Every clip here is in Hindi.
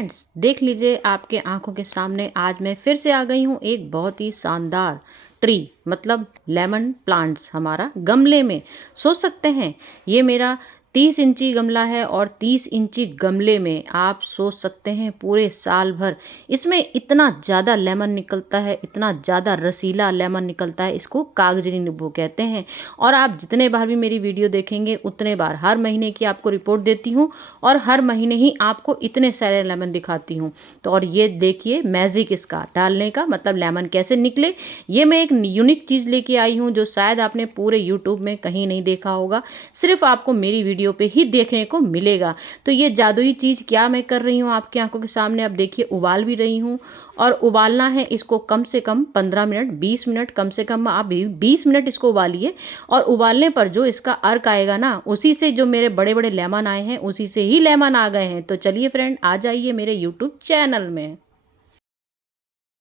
फ्रेंड्स, देख लीजिए आपके आंखों के सामने आज मैं फिर से आ गई हूँ एक बहुत ही शानदार ट्री मतलब लेमन प्लांट्स हमारा गमले में। सोच सकते हैं ये मेरा 30 इंची गमला है और 30 इंची गमले में आप सोच सकते हैं पूरे साल भर इसमें इतना ज़्यादा लेमन निकलता है, इतना ज़्यादा रसीला लेमन निकलता है। इसको कागजी नींबू कहते हैं। और आप जितने बार भी मेरी वीडियो देखेंगे उतने बार हर महीने की आपको रिपोर्ट देती हूँ और हर महीने ही आपको इतने सारे लेमन दिखाती हूँ। तो और ये देखिए मैजिक इसका डालने का मतलब लेमन कैसे निकले, ये मैं एक यूनिक चीज़ लेके आई हूँ जो शायद आपने पूरे यूट्यूब में कहीं नहीं देखा होगा, सिर्फ आपको मेरी वीडियो पे ही देखने को मिलेगा। तो ये जादुई चीज़ क्या मैं कर रही हूँ आपकी आंखों के सामने, अब देखिए उबाल भी रही हूँ। और उबालना है इसको कम से कम 15 मिनट 20 मिनट, कम से कम आप 20 मिनट इसको उबालिए। और उबालने पर जो इसका अर्क आएगा ना, उसी से जो मेरे बड़े बड़े लेमन आए हैं उसी से ही लेमन आ गए हैं। तो चलिए फ्रेंड, आ जाइए मेरे यूट्यूब चैनल में।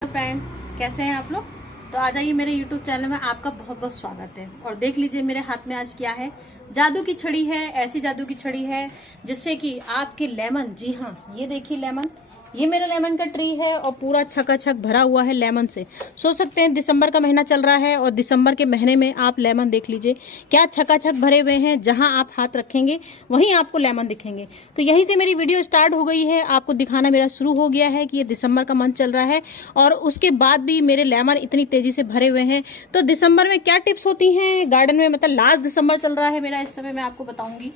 फ्रेंड कैसे हैं आप लोग? तो आ जाइए मेरे YouTube चैनल में, आपका बहुत बहुत स्वागत है। और देख लीजिए मेरे हाथ में आज क्या है, जादू की छड़ी है। ऐसी जादू की छड़ी है जिससे कि आपके लेमन, जी हाँ ये देखिए लेमन, ये मेरा लेमन का ट्री है और पूरा छकाछक भरा हुआ है लेमन से। सोच सकते हैं दिसंबर का महीना चल रहा है और दिसंबर के महीने में आप लेमन देख लीजिए क्या छकाछक भरे हुए हैं। जहां आप हाथ रखेंगे वहीं आपको लेमन दिखेंगे। तो यहीं से मेरी वीडियो स्टार्ट हो गई है, आपको दिखाना मेरा शुरू हो गया है कि ये दिसंबर का मंथ चल रहा है और उसके बाद भी मेरे लेमन इतनी तेजी से भरे हुए हैं। तो दिसंबर में क्या टिप्स होती हैं गार्डन में, मतलब लास्ट दिसंबर चल रहा है मेरा इस समय, मैं आपको बताऊंगी।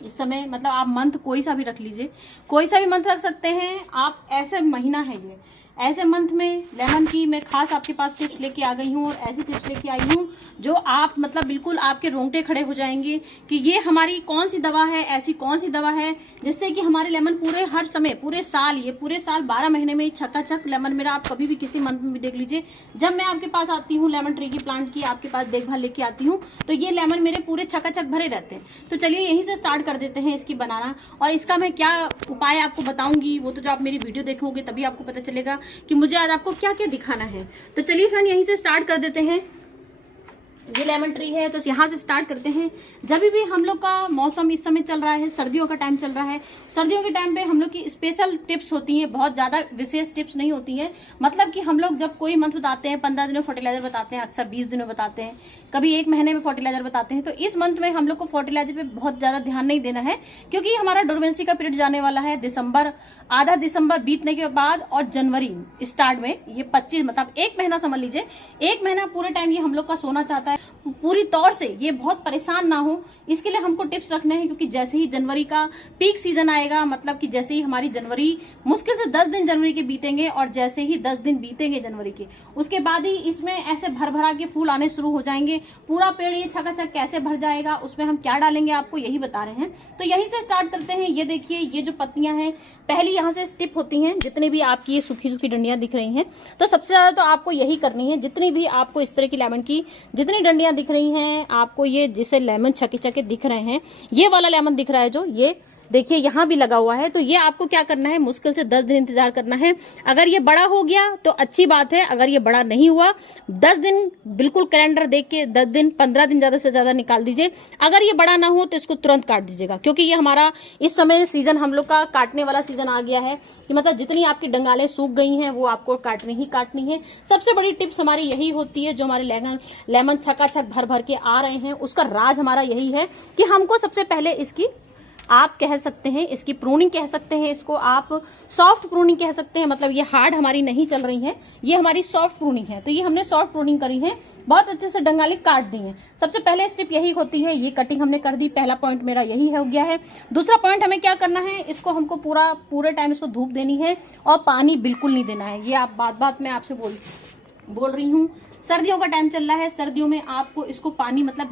इस समय मतलब आप मंथ कोई सा भी रख लीजिए, कोई सा भी मंथ रख सकते हैं आप। ऐसे महीना है ये, ऐसे मंथ में लेमन की मैं खास आपके पास टिप्स लेके आ गई हूँ। और ऐसी टिप्स लेके आई हूँ जो आप मतलब बिल्कुल आपके रोंगटे खड़े हो जाएंगे कि ये हमारी कौन सी दवा है, ऐसी कौन सी दवा है जिससे कि हमारे लेमन पूरे हर समय पूरे साल, ये पूरे साल 12 महीने में छक्का लेमन मेरा, आप कभी भी किसी मंथ में भी देख लीजिए। जब मैं आपके पास आती हूँ लेमन ट्री की प्लांट की आपके पास देखभाल लेके आती हूँ तो ये लेमन मेरे पूरे छक्का भरे रहते हैं। तो चलिए यहीं से स्टार्ट कर देते हैं इसकी बनाना। और इसका मैं क्या उपाय आपको बताऊंगी वो तो जो आप मेरी वीडियो देखोगे तभी आपको पता चलेगा कि मुझे आज आपको क्या क्या दिखाना है। तो चलिए फ्रेंड यहीं से स्टार्ट कर देते हैं। ये लेमन ट्री है तो यहाँ से स्टार्ट करते हैं। जब भी हम लोग का मौसम इस समय चल रहा है, सर्दियों का टाइम चल रहा है, सर्दियों के टाइम पे हम लोग की स्पेशल टिप्स होती हैं, बहुत ज्यादा विशेष टिप्स नहीं होती हैं। मतलब कि हम लोग जब कोई मंथ बताते हैं 15 दिनों फर्टिलाइजर बताते हैं, अक्सर 20 दिनों बताते हैं, कभी 1 महीने में फर्टिलाइजर बताते हैं। तो इस मंथ में हम लोग को फर्टिलाइजर पे बहुत ज्यादा ध्यान नहीं देना है क्योंकि हमारा डोरमेंसी का पीरियड जाने वाला है दिसंबर, आधा दिसंबर बीतने के बाद और जनवरी स्टार्ट में, ये 25 मतलब 1 महीना समझ लीजिए, 1 महीना पूरे टाइम ये हम लोग का सोना चाहता है पूरी तौर से, ये बहुत परेशान ना हो इसके लिए हमको टिप्स रखने हैं। क्योंकि जैसे ही जनवरी का पीक सीजन आएगा, मतलब कि जैसे ही हमारी जनवरी मुश्किल से 10 दिन जनवरी के बीतेंगे और जैसे ही 10 दिन बीतेंगे जनवरी के, उसके बाद ही इसमें ऐसे भर भरा के फूल आने शुरू हो जाएंगे। पूरा पेड़ ये छकाछक कैसे भर जाएगा, उसमें हम क्या डालेंगे आपको यही बता रहे हैं। तो यहीं से स्टार्ट करते हैं। ये देखिए ये जो पत्तियां हैं, पहली यहाँ से स्टिप होती हैं, जितनी भी आपकी ये सूखी सूखी डंडियां दिख रही हैं तो सबसे ज्यादा तो आपको यही करनी है। जितनी भी आपको इस तरह की लेमन की जितनी डंडियां दिख रही हैं आपको, ये जिसे लेमन छके छके दिख रहे हैं, ये वाला लेमन दिख रहा है जो ये देखिए यहाँ भी लगा हुआ है, तो ये आपको क्या करना है, मुश्किल से 10 दिन इंतजार करना है। अगर ये बड़ा हो गया तो अच्छी बात है, अगर ये बड़ा नहीं हुआ 10 दिन बिल्कुल कैलेंडर देख के 10 दिन 15 दिन ज्यादा से ज्यादा निकाल दीजिए। अगर ये बड़ा ना हो तो इसको तुरंत काट दीजिएगा क्योंकि ये हमारा इस समय सीजन हम लोग का काटने वाला सीजन आ गया है कि मतलब जितनी आपकी डंगालें सूख गई हैं वो आपको काटनी ही काटनी है। सबसे बड़ी टिप्स हमारी यही होती है, जो हमारे लेमन छकाछक भर भर के आ रहे हैं उसका राज हमारा यही है कि हमको सबसे पहले इसकी, आप कह सकते हैं इसकी प्रूनिंग कह सकते हैं, इसको आप सॉफ्ट प्रूनिंग कह सकते हैं। मतलब ये हार्ड हमारी नहीं चल रही है, ये हमारी सॉफ्ट प्रूनिंग है। तो ये हमने सॉफ्ट प्रूनिंग करी है, बहुत अच्छे से डंगाले काट दी है। सबसे पहले स्टेप यही होती है, ये कटिंग हमने कर दी, पहला पॉइंट मेरा यही हो गया है। दूसरा पॉइंट हमें क्या करना है, इसको हमको पूरे टाइम इसको धूप देनी है और पानी बिल्कुल नहीं देना है। ये आप बात में आपसे बोल रही हूँ, सर्दियों का टाइम चल रहा है, सर्दियों में आपको इसको पानी मतलब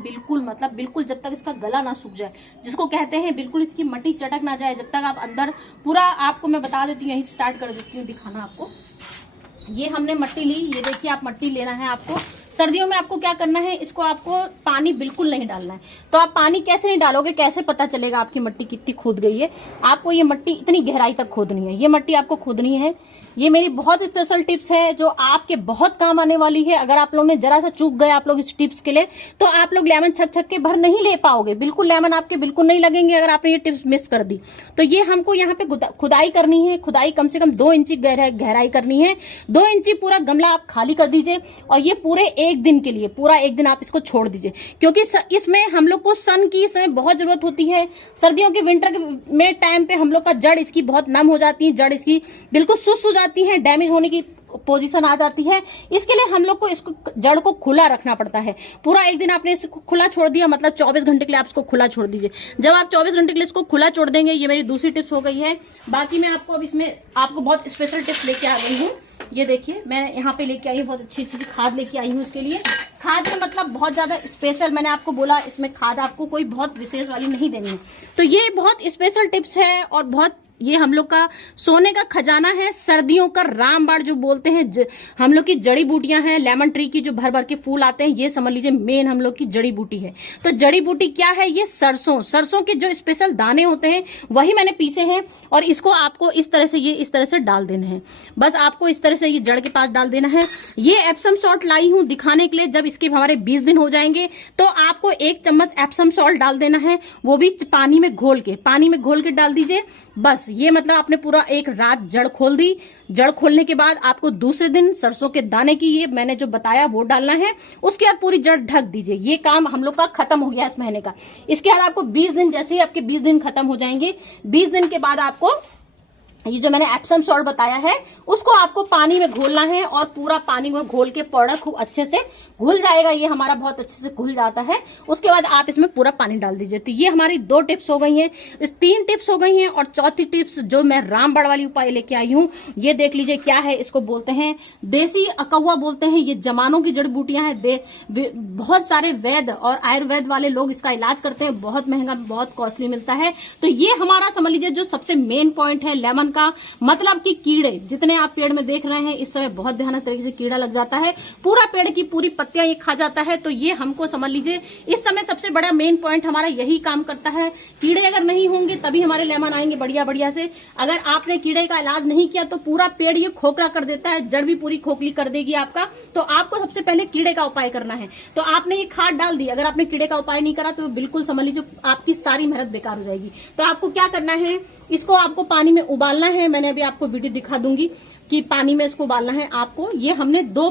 बिल्कुल जब तक इसका गला ना सूख जाए, जिसको कहते हैं बिल्कुल इसकी मट्टी चटक ना जाए, जब तक आप अंदर पूरा, आपको मैं बता देती हूँ, यहीं स्टार्ट कर देती हूँ दिखाना आपको। ये हमने मट्टी ली, ये देखिए आप मट्टी लेना है आपको। सर्दियों में आपको क्या करना है, इसको आपको पानी बिल्कुल नहीं डालना है। तो आप पानी कैसे नहीं डालोगे, कैसे पता चलेगा आपकी मट्टी कितनी खोद गई है? आपको ये मट्टी इतनी गहराई तक खोदनी है, ये मट्टी आपको खोदनी है ये मेरी बहुत स्पेशल टिप्स है जो आपके बहुत काम आने वाली है। अगर आप लोगों ने जरा सा चूक गए आप लोग इस टिप्स के लिए तो आप लोग लेमन छक छक के भर नहीं ले पाओगे, बिल्कुल लेमन आपके बिल्कुल नहीं लगेंगे अगर आपने ये टिप्स मिस कर दी। तो ये हमको यहाँ पे खुदाई करनी है, खुदाई कम से कम 2 इंची गहराई करनी है। 2 इंची पूरा गमला आप खाली कर दीजिए और ये पूरे 1 दिन के लिए, पूरा 1 दिन आप इसको छोड़ दीजिए, क्योंकि इसमें हम लोग को सन की इसमें बहुत जरूरत होती है। सर्दियों के विंटर में टाइम पे हम लोग का जड़ इसकी बहुत नम हो जाती है, जड़ इसकी बिल्कुल सुस्त हो जाती है, डैमेज होने की पोजीशन आ जाती है। इसके लिए हम लोग को इसको जड़ को खुला रखना पड़ता है। पूरा 1 दिन आपने इसको खुला छोड़ दिया, मतलब 24 घंटे के लिए आप इसको खुला छोड़ दीजिए। जब आप 24 घंटे के लिए इसको खुला छोड़ देंगे, ये मेरी दूसरी टिप्स हो गई है। बाकी मैं आपको अब इसमें आपको बहुत स्पेशल टिप्स लेके आ गई हूँ। ये देखिए मैं यहाँ पे लेके आई हूँ, बहुत अच्छी अच्छी खाद लेके आई हूँ। इसके लिए खाद में मतलब बहुत ज्यादा स्पेशल, मैंने आपको बोला इसमें खाद आपको कोई बहुत विशेष वाली नहीं देनी है। तो ये बहुत स्पेशल टिप्स है और बहुत ये हम लोग का सोने का खजाना है। सर्दियों का रामबाण जो बोलते हैं, हम लोग की जड़ी बूटियां हैं, लेमन ट्री की जो भर भर के फूल आते हैं, ये समझ लीजिए मेन हम लोग की जड़ी बूटी है। तो जड़ी बूटी क्या है? ये सरसों के जो स्पेशल दाने होते हैं वही मैंने पीसे हैं और इसको आपको इस तरह से डाल देना है। बस आपको इस तरह से ये जड़ के पास डाल देना है। ये एप्सम सॉल्ट लाई हूं दिखाने के लिए, जब इसके हमारे 20 दिन हो जाएंगे तो आपको 1 चम्मच एप्सम सॉल्ट डाल देना है, वो भी पानी में घोल के डाल दीजिए। बस ये मतलब आपने पूरा 1 रात जड़ खोल दी। जड़ खोलने के बाद आपको दूसरे दिन सरसों के दाने की, ये मैंने जो बताया वो डालना है। उसके बाद पूरी जड़ ढक दीजिए। ये काम हम लोग का खत्म हो गया इस महीने का। इसके बाद आपको 20 दिन, जैसे ही आपके 20 दिन खत्म हो जाएंगे, 20 दिन के बाद आपको ये जो मैंने एप्सम सॉल्ट बताया है उसको आपको पानी में घोलना है और पूरा पानी में घोल के पाउडर खूब अच्छे से घुल जाएगा। ये हमारा बहुत अच्छे से घुल जाता है। उसके बाद आप इसमें पूरा पानी डाल दीजिए। तो ये हमारी 2 टिप्स हो गई हैं, 3 टिप्स हो गई हैं। और चौथी टिप्स जो मैं रामबाण वाली उपाय लेके आई हूँ, ये देख लीजिए क्या है। इसको बोलते हैं देसी अकौवा बोलते हैं। ये जमानों की जड़ी बूटियां हैं। बहुत सारे वैद्य और आयुर्वेद वाले लोग इसका इलाज करते हैं, बहुत महंगा, बहुत कॉस्टली मिलता है। तो ये हमारा समझ लीजिए जो सबसे मेन पॉइंट है लेमन का, मतलब कि कीड़े जितने आप पेड़ में देख रहे हैं इस समय बहुत भयानक तरीके से कीड़ा लग जाता है, पूरा पेड़ की पूरी पत्तियां ये खा जाता है। तो ये हमको समझ लीजिए इस समय सबसे बड़ा मेन पॉइंट हमारा यही काम करता है। कीड़े अगर नहीं होंगे तभी हमारे लेमन आएंगे बढ़िया बढ़िया से। अगर आपने कीड़े का इलाज नहीं किया तो पूरा पेड़ ये खोखला कर देता है, जड़ भी पूरी खोखली कर देगी आपका। तो आपको सबसे पहले कीड़े का उपाय करना है। तो आपने ये खाद डाल दी, अगर आपने कीड़े का उपाय नहीं करा तो बिल्कुल समझ लीजिए आपकी सारी मेहनत बेकार हो जाएगी। तो आपको क्या करना है, इसको आपको पानी में उबालना है। मैंने अभी आपको वीडियो दिखा दूंगी कि पानी में इसको उबालना है आपको। ये हमने 2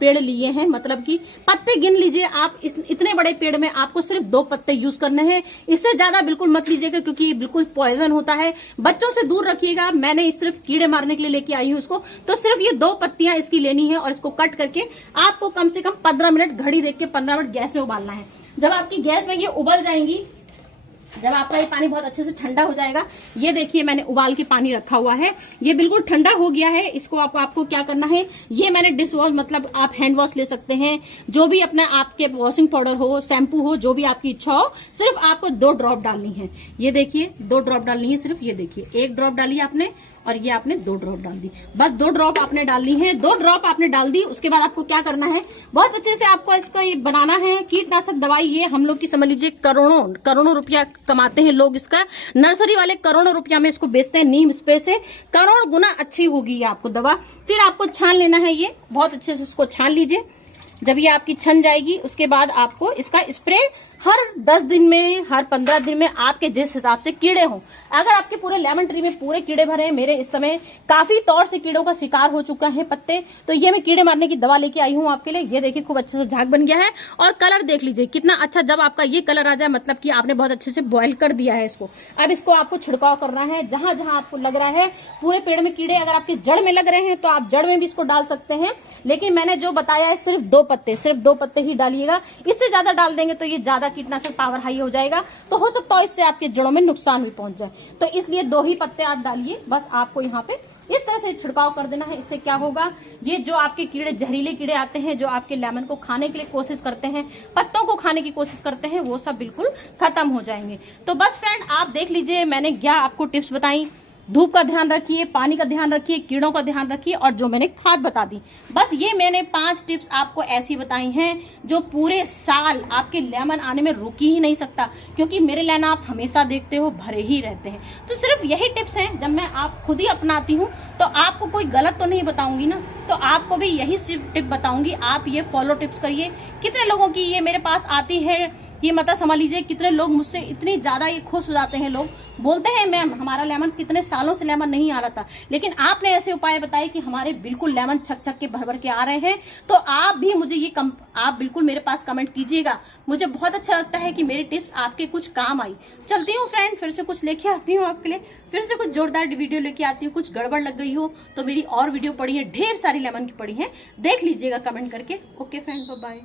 पेड़ लिए हैं, मतलब कि पत्ते गिन लीजिए आप। इतने बड़े पेड़ में आपको सिर्फ 2 पत्ते यूज करने हैं, इससे ज्यादा बिल्कुल मत लीजिएगा क्योंकि ये बिल्कुल पॉइजन होता है। बच्चों से दूर रखिएगा। मैंने सिर्फ कीड़े मारने के लिए लेके आई हूँ इसको। तो सिर्फ ये 2 पत्तियां इसकी लेनी है और इसको कट करके आपको कम से कम 15 मिनट, घड़ी देख के 15 मिनट गैस में उबालना है। जब आपकी गैस में ये उबल जाएंगी, जब आपका ये पानी बहुत अच्छे से ठंडा हो जाएगा, ये देखिए मैंने उबाल के पानी रखा हुआ है, ये बिल्कुल ठंडा हो गया है। इसको आपको क्या करना है, ये मैंने डिश वॉश, मतलब आप हैंड वॉश ले सकते हैं, जो भी अपना आपके वॉशिंग पाउडर हो, शैम्पू हो, जो भी आपकी इच्छा हो, सिर्फ आपको 2 ड्रॉप डालनी है। ये देखिए 2 ड्रॉप डालनी है सिर्फ। ये देखिए 1 ड्रॉप डाली आपने और ये आपने 2 ड्रॉप डाल दी। बस 2 ड्रॉप आपने डालनी है। 2 ड्रॉप आपने डाल दी। उसके बाद आपको क्या करना है, बहुत अच्छे से आपको इसका ये बनाना है। कीटनाशक दवाई ये हम लोग की समझ लीजिए करोड़ों रुपया कमाते हैं लोग इसका। नर्सरी वाले करोड़ों रुपया में इसको बेचते हैं। नीम स्प्रे से करोड़ गुना अच्छी होगी ये आपको दवा। फिर आपको छान लेना है, ये बहुत अच्छे से इसको छान लीजिए। जब ये आपकी छन जाएगी उसके बाद आपको इसका स्प्रे हर 10 दिन में, हर 15 दिन में, आपके जिस हिसाब से कीड़े हों। अगर आपके पूरे लेमन ट्री में पूरे कीड़े भरे हैं, मेरे इस समय काफी तौर से कीड़ों का शिकार हो चुका है पत्ते, तो ये मैं कीड़े मारने की दवा लेके आई हूँ आपके लिए। ये देखिए खूब अच्छे से झाग बन गया है और कलर देख लीजिए कितना अच्छा। जब आपका ये कलर आ जाए मतलब कि आपने बहुत अच्छे से बॉयल कर दिया है इसको। अब इसको आपको छिड़काव करना है जहां जहां आपको लग रहा है पूरे पेड़ में कीड़े। अगर आपके जड़ में लग रहे हैं तो आप जड़ में भी इसको डाल सकते हैं, लेकिन मैंने जो बताया है सिर्फ 2 पत्ते ही डालिएगा। इससे ज्यादा डाल देंगे तो ये ज्यादा कीटनाशक पावर हाई हो जाएगा, तो हो सकता है इससे आपके जड़ों में नुकसान भी पहुंच जाए। तो इसलिए 2 ही पत्ते आप डालिए। बस आपको यहाँ पे इस तरह से छिड़काव कर देना है। इससे क्या होगा, ये जो आपके कीड़े, जहरीले कीड़े आते हैं जो आपके लेमन को खाने के लिए कोशिश करते हैं, पत्तों को खाने की कोशिश करते हैं, वो सब बिल्कुल खत्म हो जाएंगे। तो बस फ्रेंड आप देख लीजिए मैंने क्या आपको टिप्स बताई। धूप का ध्यान रखिए, पानी का ध्यान रखिए, कीड़ों का ध्यान रखिए और जो मैंने खाद बता दी। बस ये मैंने 5 टिप्स आपको ऐसी बताई हैं जो पूरे साल आपके लेमन आने में रुक ही नहीं सकता, क्योंकि मेरे लेमन आप हमेशा देखते हो भरे ही रहते हैं। तो सिर्फ यही टिप्स हैं, जब मैं आप खुद ही अपनाती हूँ तो आपको कोई गलत तो नहीं बताऊंगी ना, तो आपको भी यही टिप बताऊंगी, आप ये फॉलो टिप्स करिए। कितने लोगों की ये मेरे पास आती है, ये मतलब समझ लीजिए कितने लोग मुझसे इतनी ज्यादा ये खुश हो जाते हैं, लोग बोलते हैं मैम हमारा लेमन कितने सालों से लेमन नहीं आ रहा था, लेकिन आपने ऐसे उपाय बताए कि हमारे बिल्कुल लेमन छक छक के भर भर के आ रहे हैं। तो आप भी मुझे ये आप बिल्कुल मेरे पास कमेंट कीजिएगा, मुझे बहुत अच्छा लगता है कि मेरी टिप्स आपके कुछ काम आई। चलती हूँ फ्रेंड, फिर से कुछ लेके आती हूँ आपके लिए, फिर से कुछ जोरदार वीडियो लेके आती हूँ। कुछ गड़बड़ लग गई हो तो मेरी और वीडियो पड़ी है, ढेर सारी लेमन की पड़ी है, देख लीजिएगा कमेंट करके। Okay friend, bye bye.